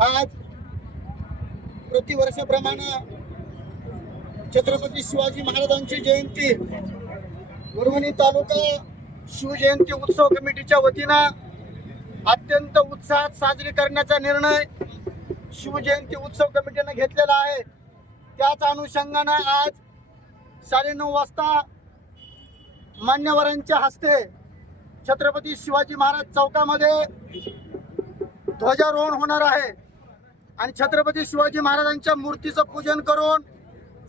आज प्रतिवर्षाप्रमाणे छत्रपती शिवाजी महाराजांची जयंती परभणी तालुका शिवजयंती उत्सव कमिटीच्या वतीनं अत्यंत उत्साहात साजरी करण्याचा निर्णय शिवजयंती उत्सव कमिटीने घेतलेला आहे। त्याच अनुषंगाने आज 9:30 वाजता मान्यवरांच्या हस्ते छत्रपती शिवाजी महाराज चौकामध्ये ध्वजारोहण होणार आहे आणि छत्रपती शिवाजी महाराजांच्या मूर्तीचं पूजन करून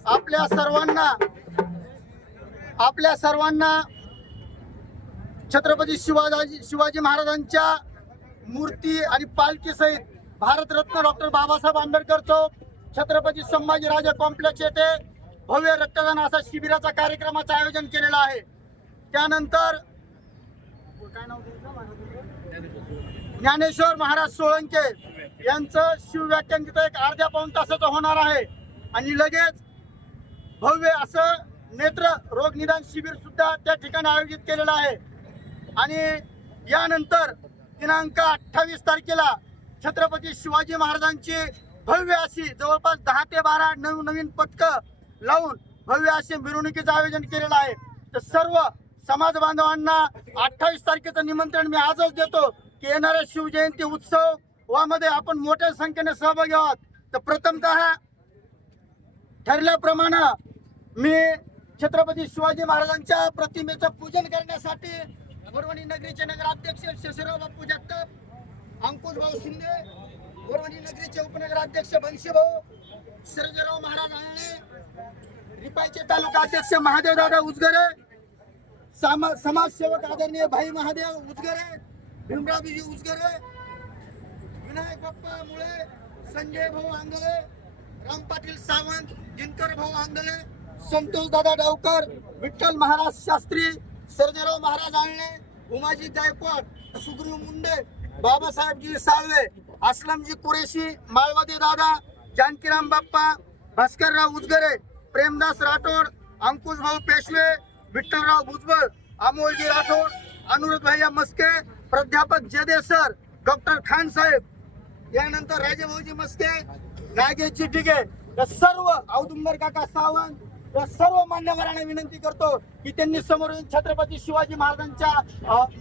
आपल्या सर्वांना छत्रपती शिवाजी महाराजांच्या मूर्ती आणि पालखी सहित भारतरत्न डॉक्टर बाबासाहेब आंबेडकर चौक छत्रपती संभाजीराजे कॉम्प्लेक्स येथे भव्य रक्तदान असा शिबिराचा कार्यक्रमाचं आयोजन केलेलं आहे। त्यानंतर ज्ञानेश्वर महाराज सोळंके यांचं शिवव्याख्यान तिथं एक अर्ध्या पाऊण तासाचं होणार आहे आणि लगेच भव्य असं नेत्र रोग निदान शिबिर सुद्धा त्या ठिकाणी आयोजित केलेलं आहे। आणि यानंतर दिनांक 28 तारखेला छत्रपती शिवाजी महाराजांची भव्य अशी जवळपास 10 ते 12 नवीन पथकं लावून भव्य असे मिरवणुकीचं आयोजन केलेलं आहे। तर सर्व समाज बांधवांना 28 तारखेचं निमंत्रण मी आजच देतो की येणाऱ्या शिवजयंती उत्सवामध्ये आपण मोठ्या संख्येने सहभागी आहोत। तर प्रथमतः ठरल्याप्रमाणे मी छत्रपती शिवाजी महाराजांच्या प्रतिमेचं पूजन करण्यासाठी परभणी नगरीचे नगराध्यक्ष शशिराव बापू जगताप, अंकुश भाऊ शिंदे, परभणी नगरीचे उपनगराध्यक्ष बंशी भाऊ, सर्जेराव महाराज आळणे, रिपाईचे तालुका अध्यक्ष महादेव दादा उजगरे, समाजसेवक आदरणीय भाई महादेव उजगरे, भीमरावजी उजगरे, विनायक बाप्पा मुळे, संजय भाऊ आंगले, राम पाटील सावंत, दिनकर भाऊ आंगले, संतोष दादा डावकर, विठ्ठल महाराज शास्त्री, सर्जेराव महाराज आळणे, उमाजी गायकवाड, सुग्रीव मुंडे, बाबासाहेबजी साळवे, असलमजी कुरेशी, माळवादे दादा, जानकीराम बाप्पा, भास्करराव उजगरे, प्रेमदास राठोड, अंकुश भाऊ पेशवे, विठ्ठलराव भुजबळ, अमोलजी राठोड, अनुरुद्ध भैया मस्के, प्राध्यापक जदे सर, डॉक्टर खान साहेब, यानंतर राजेभाऊजी मस्के, नागेशजी ढिगे, या सर्व औदुंबर काका सावंत, या सर्व मान्यवरांना विनंती करतो की त्यांनी समोर येऊन छत्रपती शिवाजी महाराजांच्या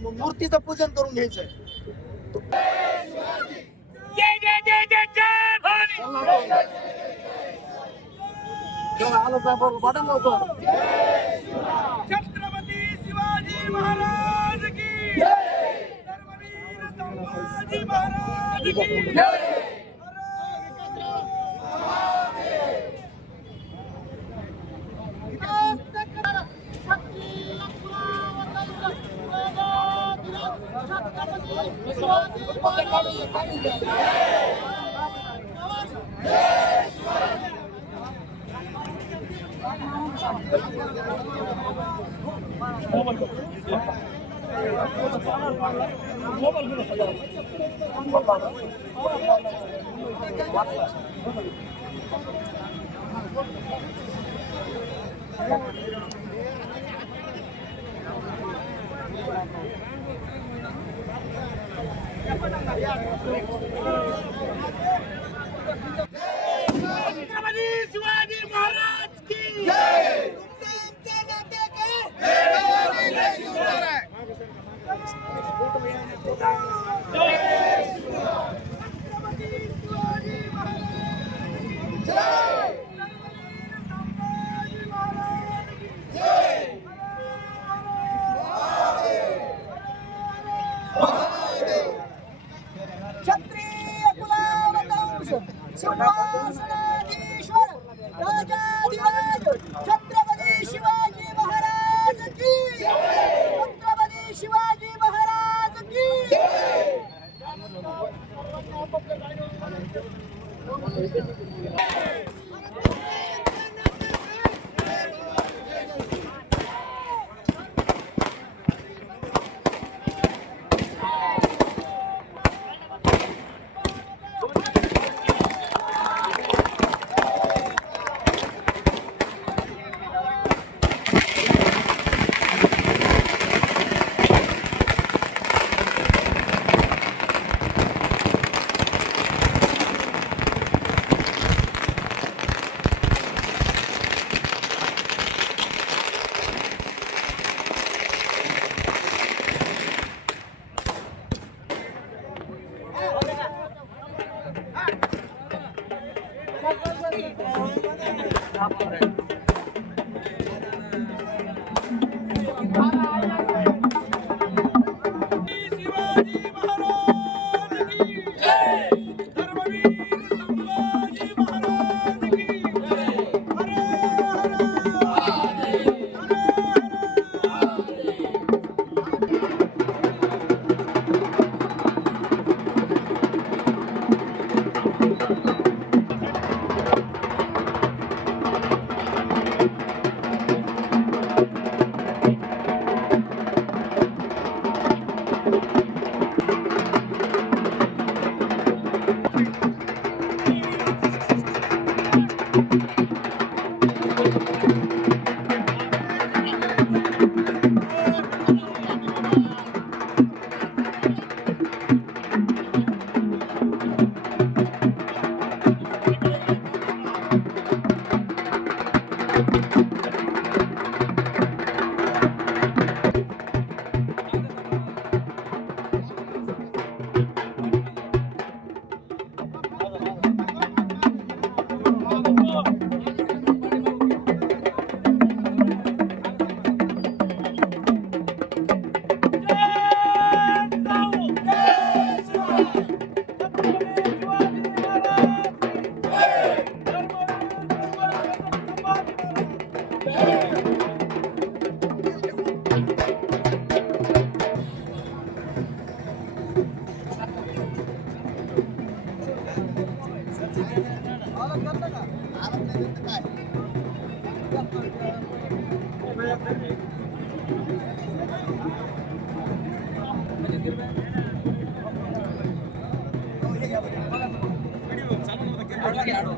मूर्तीचं पूजन करून घ्यायचं। जय जय जय जय जय भवानी। छत्रपती शिवाजी महाराज की जय, धर्मवीर संभाजी महाराज की जय। छत्रपती शिवाजी महाराज की जय। छत्री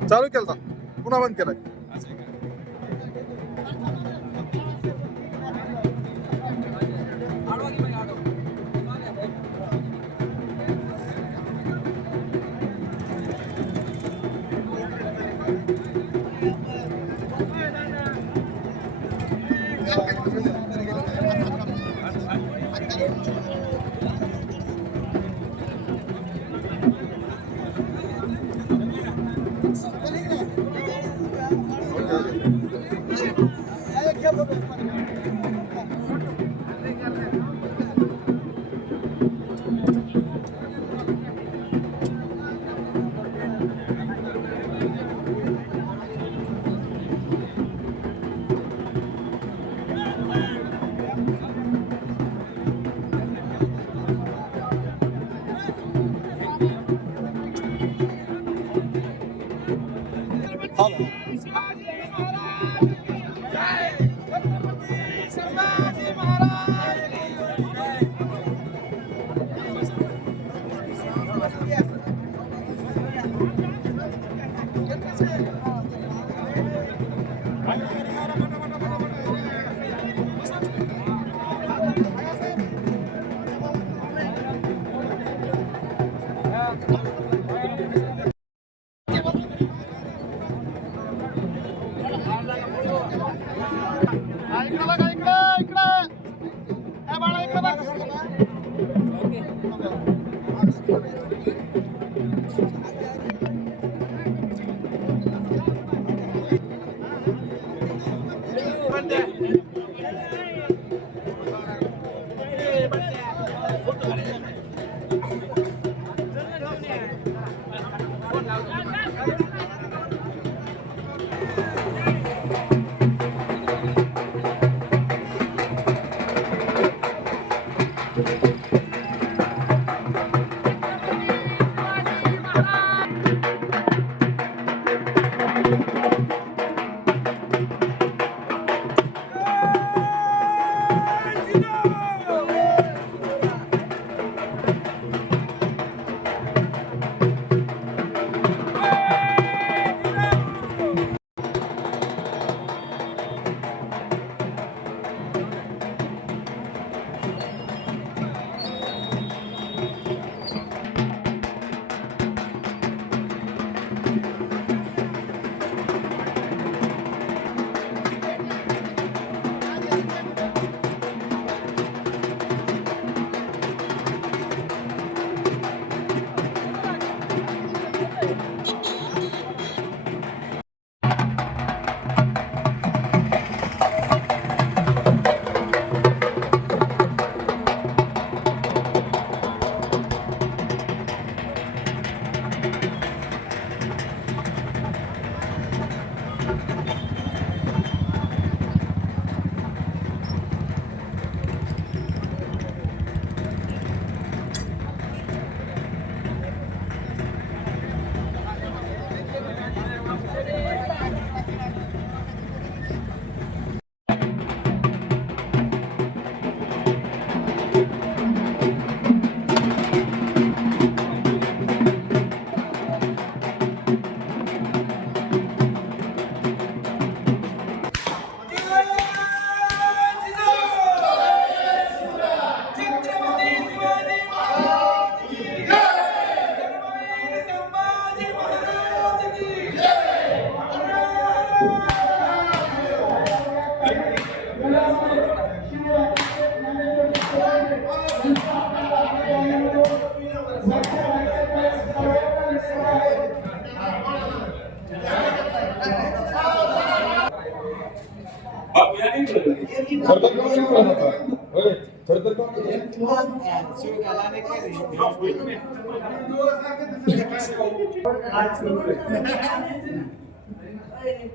चालू केलता पुन्हा बंद केलाय.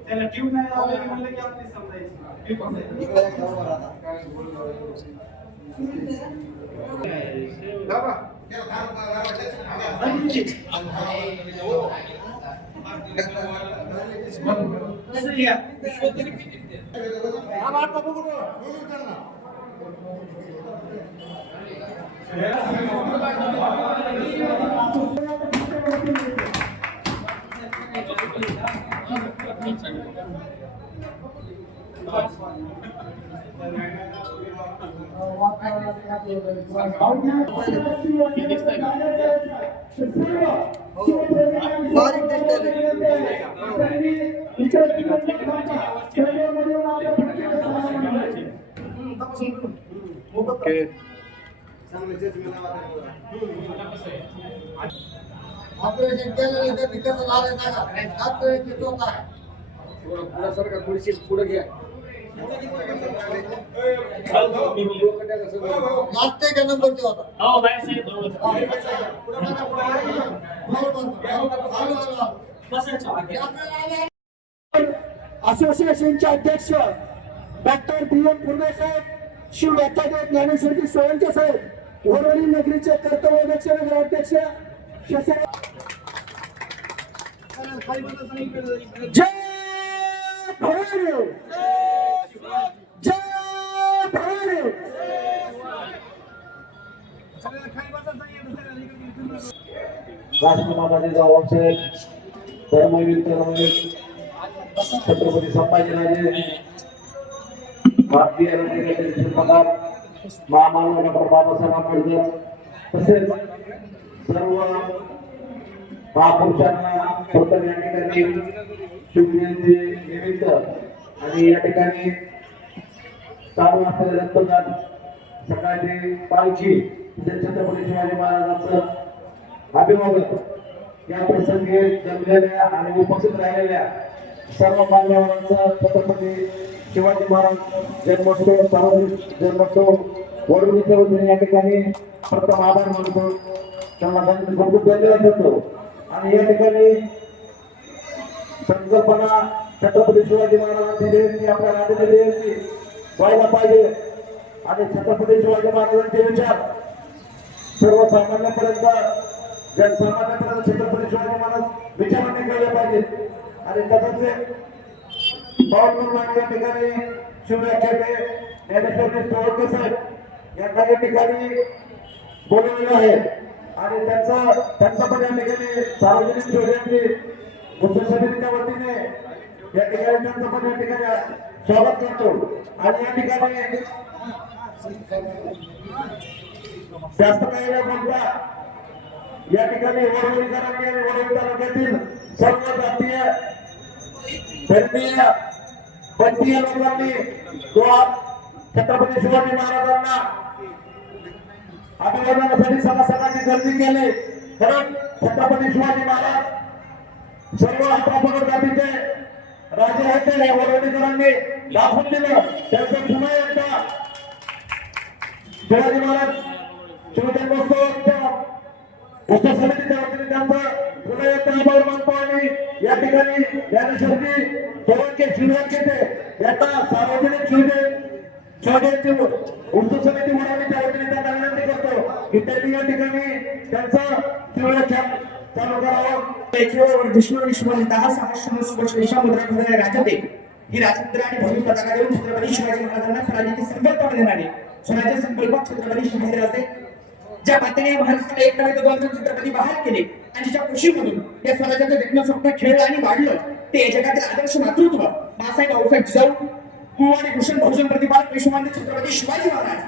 त्याला ट्यूब नाही लावलेली म्हणलं की आपली समजायची बारीक ऑपरेशन केलेलं ते कसं झालं सांगा. डॉक्टरची चोख आहे. लागते का नंबर ते होता. हो बाहेर साहेब बरोबर. असोसिएशनचे अध्यक्ष डॉक्टर बी एम पुर्णे साहेब, शिव दत्तादेव ज्ञानेश्वरी सोळंके साहेब, वरवणी नगरीचे कर्तव्याध्यक्ष नगराध्यक्ष जय भवानी, जय भवानी. राष्ट्रमाताचे गावाचे धर्मवीर छत्रपती संभाजीराजे, भारतीय राज्यघटनेचे प्रकार महामानव डॉक्टर बाबासाहेब आंबेडकर, तसेच सर्व महापुरुषांना प्रथम या ठिकाणी शिवजयंती निमित्त आणि या ठिकाणी चालू असलेले रक्तदान, सकाळची पालखी, छत्रपती शिवाजी महाराजांचं अभिवादन या प्रसंगी जमलेल्या आणि उपस्थित राहिलेल्या सर्व मान्यवरांचा छत्रपती शिवाजी महाराज जन्मोत्सव, सार्वजनिक जन्मोत्सव वडवणीच्या वतीने या ठिकाणी प्रथम आभार मानतो, त्यांना खूप धन्यवाद देतो. आणि या ठिकाणी संकल्पना छत्रपती शिवाजी महाराजांची जयंती, आपल्या राज्याची जयंती व्हायला पाहिजे आणि छत्रपती शिवाजी महाराजांचे विचार सर्वसामान्यांपर्यंत, जनसामान्यांपर्यंत छत्रपती शिवाजी महाराज विचाराने केले पाहिजेत. आणि तसंच पाऊल म्हणून आम्ही या ठिकाणी शिवव्याख्याते ज्ञानेश्वरी सोळंके साहेब यांना या ठिकाणी बोलवलेलं आहे आणि त्यांचा पण या ठिकाणी सार्वजनिक शिवजयंती उत्सव समितीच्या वतीने या ठिकाणी त्यांचं पण या ठिकाणी स्वागत करतो. आणि या ठिकाणी जास्त काही न बोलता या ठिकाणी वडवणीकरांनी आणि वडवणी तालुक्यातील सर्व जातीय धर्मीय पंथीय लोकांनी छत्रपती शिवाजी महाराजांना अभिवादनासाठी सभासदांनी गर्दी केली. कारण छत्रपती शिवाजी महाराज सर्व अठरा जातीचे राजे होते. वडवणीकरांनी दाखवून दिलं त्यांचं पुन्हा एकदा शिवाजी महाराज शिवजन्मोत्सवाच्या उत्सव समितीच्या वतीने त्यांचं पुन्हा एकदा आभार मानतो. आणि या ठिकाणी ज्ञानेश्वरी सोळंके शिवव्याख्याते यांना सार्वजनिक शिवजयंती उत्सव समिती वडवणीच्या वतीने त्यांना विनंती करतो की त्यांनी या ठिकाणी त्यांचं शिवव्याख्यान चालू करावं. ही राजमुद्रा आणि भव्य पताका देऊन छत्रपती शिवाजी महाराजांना स्वराज्याची संकल्पना देणारे स्वराज्य संकल्पक छत्रपती शिवाजीराजे ज्या मातेने महाराष्ट्राला एक नव्हे तर दोन छत्रपती बाहेर केले आणि ज्या कृषीमधून या स्वराज्याचं जन्म स्वप्न खेळलं आणि वाढलं ते जगातील आदर्श मातृत्व मासाहेब भाऊसाहेब जाऊ कुळ आणि भूषण बहुजन प्रतिपादक विश्वमान्य छत्रपती शिवाजी महाराज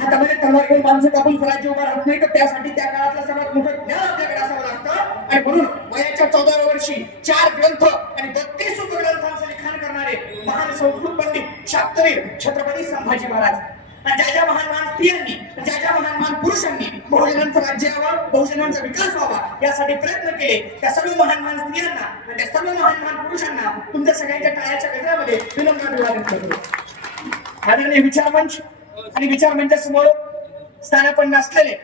हातामध्ये तलवार घेऊन माणसं कापून स्वराज्य उभा राहत नाही तर त्यासाठी त्या काळातलं सर्वात मोठं ज्ञान आपल्याकडे असावं लागतं. आणि म्हणून वयाच्या 14व्या वर्षी 4 ग्रंथ आणि 32 उपग्रंथांचं लिखाण करणारे महान संस्कृत पंडित शास्त्री छत्रपती संभाजी महाराज. आणि ज्या महान स्त्रियांनी ज्या महान पुरुषांनी बहुजनांचं राज्य व्हावं, बहुजनांचा विकास व्हावा यासाठी प्रयत्न केले, त्या सर्व महान स्त्रियांना आणि त्या सर्व महान पुरुषांना तुमच्या सगळ्यांच्या टाळ्याच्या गजरामध्ये विनम्र अभिवादन करतो. आदरणीय विचारमंच आणि विचारमंचासमोर स्थानापन्न असलेले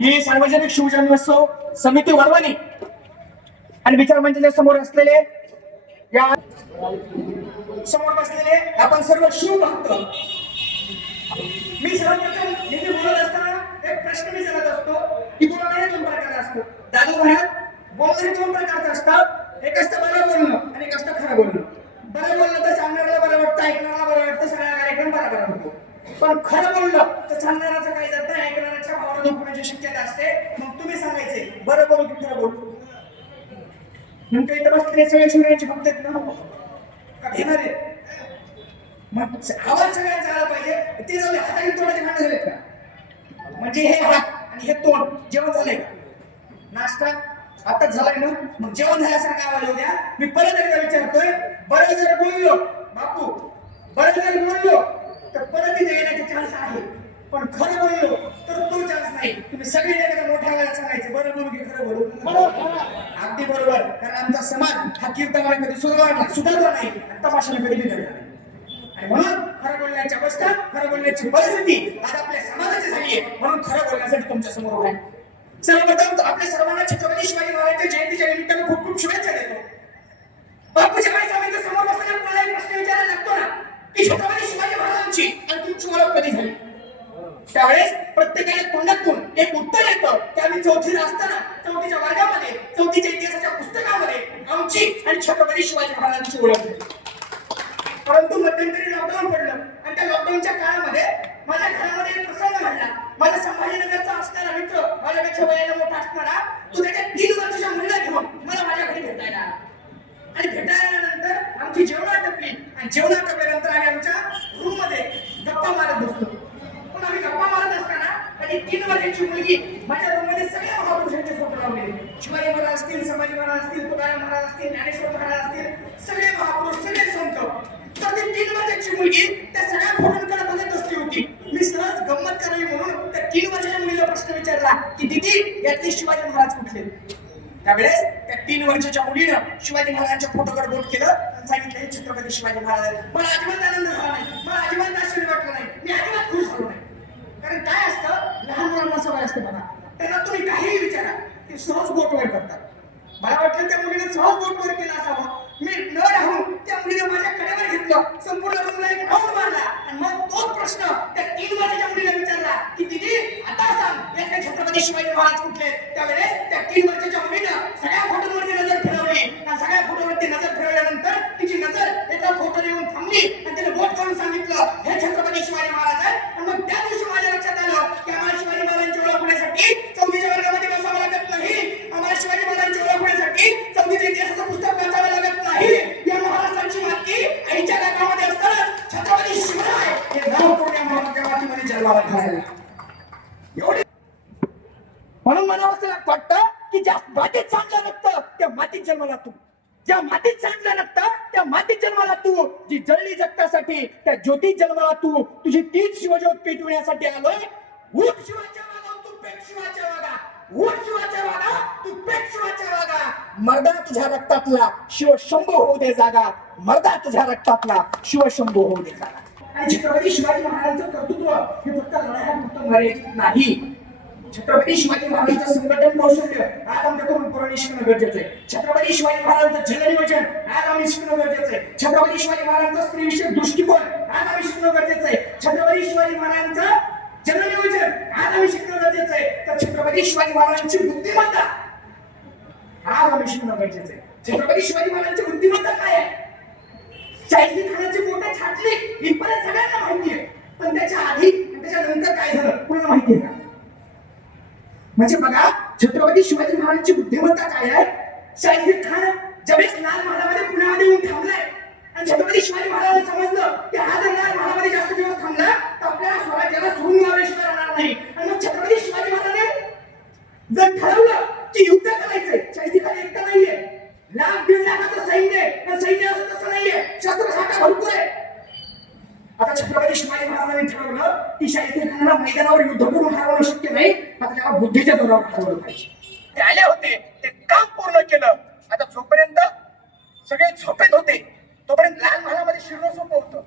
ही सार्वजनिक शिवजन्मोत्सव समिती वरवणी आणि विचारमंचाच्या समोर असलेले या समोर बसलेले आपण सर्व शिवभक्त. मी सर्वप्रथम नेहमी बोलत असताना एक प्रश्न विचारत असतो की बोलणारे 2 प्रकार असतो, जादू महाराज बोलणारे दोन प्रकारचे असतात. एक असतं बरं बोलणं आणि एक असतं खरं बोलणं. बरं बोलणं तर सांगणाऱ्याला बरं वाटतं, ऐकणाऱ्याला बरं वाटतं, सगळा कार्यक्रम बरोबर होतो. पण खरं बोललं तर सांगणाऱ्याचं काही जात नाही, ऐकणाऱ्याच्या भावना दुखण्याची शक्यता असते. मग तुम्ही सांगायचे बरं बोलू की खरं बोलू. नंतर इथं बसलेले सगळे शिवरायांचे भक्त आहेत ना, का घेणार आहे? मग आवाज सगळ्यांचा आला पाहिजे. ते जाऊ हाताने तोंडाचे भांडे झालेत का? म्हणजे हे हात आणि हे तोंड जेवण झालंय का? नाश्ता आताच झालाय ना, मग जेवण झाल्यासारखा आवाज येऊ द्या. मी परत एकदा विचारतोय, बरं जर बोललो बापू, बरं जर बोललो तर परत इथे येण्याचे चान्स आहे, पण खरं बोललो तर तो चान्स नाही. तुम्ही सगळे एकदा मोठ्या वेळा सांगायचे बरं बोलू की खरं बोलू. अगदी बरोबर, कारण आमचा समाज हा कीर्तनाला कधी सुधारला नाही आणि तमाशाने कधी बिघडला नाही. आणि म्हणून खरं बोलण्याची अवस्था, खरं बोलण्याची परिस्थिती आज आपल्या समाजाची झाली आहे. म्हणून खरं बोलण्यासाठी तुमच्या समोर आहे. सर्वप्रथम आपल्या सर्वांना छत्रपती शिवाजी महाराजांच्या जयंतीच्या निमित्तानं खूप खूप शुभेच्छा देतो. बापू ज्यावेळेस आम्ही समोर बसताना मला एक प्रश्न विचारायला लागतो ना, की छत्रपती शिवाजी महाराजांची आणि तुमची ओळख कधी झाली? त्यावेळेस प्रत्येकाच्या तोंडातून एक उत्तर येतं की आम्ही चौथीला असताना चौथीच्या वर्गामध्ये चौथीच्या इतिहासाच्या पुस्तकामध्ये आमची आणि छत्रपती शिवाजी महाराजांची ओळख झाली. परंतु मध्यंतरी लॉकडाऊन पडलं आणि त्या लॉकडाऊनच्या काळामध्ये माझ्या घरामध्ये एक प्रसंग घडला. माझा संभाजीनगरचा असणारा मित्र, माझ्यापेक्षा वयाने मोठा असणारा, तो त्याच्या 3 वर्षाच्या मुलीला घेऊन मला माझ्या घरी भेटायला आला. आणि भेटायला आल्यानंतर आमची जेवण आटपली आणि जेवण आटपल्यानंतर आम्ही आमच्या रूम मध्ये गप्पा मारत बसलो. पण आम्ही गप्पा मारत असताना माझी 3 वर्षाची मुलगी माझ्या रूम मध्ये सगळ्या महापुरुषांचे फोटो लावले. शिवाजी महाराज असतील, संभाजी महाराज असतील, तुकाराम महाराज असतील, ज्ञानेश्वर महाराज असतील, सगळे महापुरुष, सगळे संत. तर ती 3 वर्षाची मुलगी त्या सगळ्या फोटोंकडे बघत बसली होती. मी सहज गंमत करावी म्हणून त्या 3 वर्षाच्या मुलीला प्रश्न विचारला की दीदी यातले शिवाजी महाराज कुठले? त्यावेळेस त्या 3 वर्षाच्या मुलीनं शिवाजी महाराजांच्या फोटोकडे बोट केलं आणि सांगितलं छत्रपती शिवाजी महाराज. मला अजिबात आनंद झाला नाही, मला अजिबात आश्चर्य वाटलं नाही, मी अजिबात खुश झालो नाही. कारण काय असतं, लहान मुलांना सवय असते बघा, त्यांना तुम्ही काहीही विचारा ते सहज बोटवर करतात. मला वाटलं त्या मुलीने सहज बोटवर केलं असावं. मी न राहून त्या मुलीने माझ्या कडेवर घेतलं, संपूर्ण रूमला एक राऊंड मारला आणि मग तोच प्रश्न त्या 3 वर्षाच्या मुलीला विचारला की दीदी आता सांग यातले छत्रपती शिवाजी महाराज कुठले? त्यावेळेस त्या 3 वर्षाच्या मुलीनं सगळ्या फोटोंवरती नजर फिरवली आणि सगळ्या फोटोवरती नजर फिरवल्यानंतर तिची नजर एका फोटोवर येऊन थांबली आणि तिने बोट करून सांगितलं हे छत्रपती शिवाजी महाराज आहे. आणि मग त्या दिवशी माझ्या लक्षात आलं की आम्हाला शिवाजी महाराजांची ओळख होण्यासाठी 4थीच्या वर्गामध्ये बसावं लागत नाही, आम्हाला शिवाजी महाराजांची ओळख होण्यासाठी 4थीच्या इतिहासाचं पुस्तक वाचावं लागत नाही. या महाराष्ट्राची माती आईच्या गावामध्ये असतानाच छत्रपती शिवराय हे नाव पुण्या महाराष्ट्राच्या मातीमध्ये जन्माला घालायला एवढे. म्हणून मला असं वाटतं की ज्या मातीत सांडलं नसतं त्या मातीत जन्माला तू, ज्या मातीत सांडलं नसतं त्या मातीत जन्माला तू, जी जळली जगतासाठी त्या ज्योतीत जन्माला तू, तुझी तीच शिवज्योत पेटविण्यासाठी आलोय. उठ शिवाच्या वागा, तू पेट शिवाच्या वागा, उठ शिवाच्या वागा, तू पेट शिवाच्या वागा. मर्दा तुझ्या रक्तातला शिवशंभू होऊ दे जागा, मर्दा तुझ्या रक्तातला शिवशंभू होऊ दे जागा. आणि छत्रपती शिवाजी महाराजांचं कर्तृत्व हे फक्त लढाया फक्त मर्यादित नाही. छत्रपती शिवाजी महाराजांचं संघटन कौशल्य आज आमच्याकडून पुरवणी शिकणं गरजेचं आहे. छत्रपती शिवाजी महाराजांचं जलनियोजन आज आम्ही शिकणं गरजेचं आहे. छत्रपती शिवाजी महाराजांचा स्त्रीविषयक दृष्टिकोन आज आम्ही शिकणं गरजेचं आहे. छत्रपती शिवाजी महाराजांचं जलनियोजन आज आम्ही शिकणं गरजेचं आहे. तर छत्रपती शिवाजी महाराजांची बुद्धिमत्ता आज आम्ही शिकणं गरजेचं आहे. छत्रपती शिवाजी महाराजांची बुद्धिमत्ता काय आहे? चायनी खाण्याची बोटं छाटली इथपर्यंत सगळ्यांना माहिती आहे, पण त्याच्या आधी त्याच्या नंतर काय झालं कुणाला माहिती आहे का? म्हणजे बघा छत्रपती शिवाजी महाराजांची बुद्धिमत्ता काय आहे. शाहिद खान ज्यावेळेस लाल महालामध्ये पुण्यामध्ये येऊन थांबलाय आणि छत्रपती शिवाजी महाराजांना समजलं की हा जर लाल महालामध्ये जास्त दिवस थांबला तर आपल्याला स्वराज्याला सोडून लावल्याशिवाय राहणार नाही. आणि मग छत्रपती शिवाजी महाराजांनी जर ठरवलं की युद्ध करायचंय, शाहिद खान एकटा नाहीये, 1.5 लाखाचं सैन्य आहे, सैन्य असं तसं नाहीये, शस्त्रसाठा भरपूर आहे. आता छत्रपती शिवाजी महाराजांनी ठरवलं की शाहिद खानाला मैदानावर युद्ध करून हरवणं शक्य नाही, आता त्याला बुद्धीच्या जोरावर हरवलं पाहिजे. ते आले होते, ते काम पूर्ण केलं. आता जोपर्यंत सगळे झोपेत होते तोपर्यंत लाल महालामध्ये शिरणं सोपं होतं.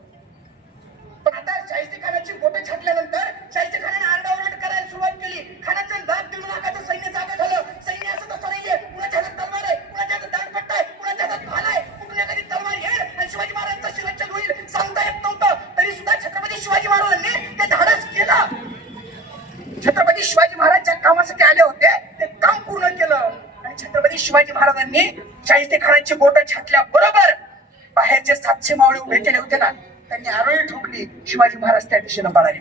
पण आता शाहिस्ते खानाची बोटे छाटल्यानंतर शाहिस्ते खानाने आरडाओरड करायला सुरुवात केली. खानाचं 1.5 लाखाचं सैन्य जागा झालं. सैन्य असं तसं नाहीये, कुणाच्या हातात तलवार आहे, कुणाच्या हातात दांडपट्टा आहे, कुणाच्या हातात भाला आहे, कुठल्या कधी तलवार येईल आणि शिवाजी महाराजांचा शिरच्छेद होईल सांगता येत नव्हतं. तरी सुद्धा छत्रपती शिवाजी महाराजांनी ते धाडस केलं. छत्रपती शिवाजी महाराज ज्या कामासाठी आले होते ते काम पूर्ण केलं आणि छत्रपती शिवाजी महाराजांनी शाहिस्तेखानाची बोट छाटल्या बरोबर बाहेरचे 700 मावळे उभे केले होते ना, त्यांनी आरोळी ठोकली, शिवाजी महाराज त्या दिशेनं पळाले.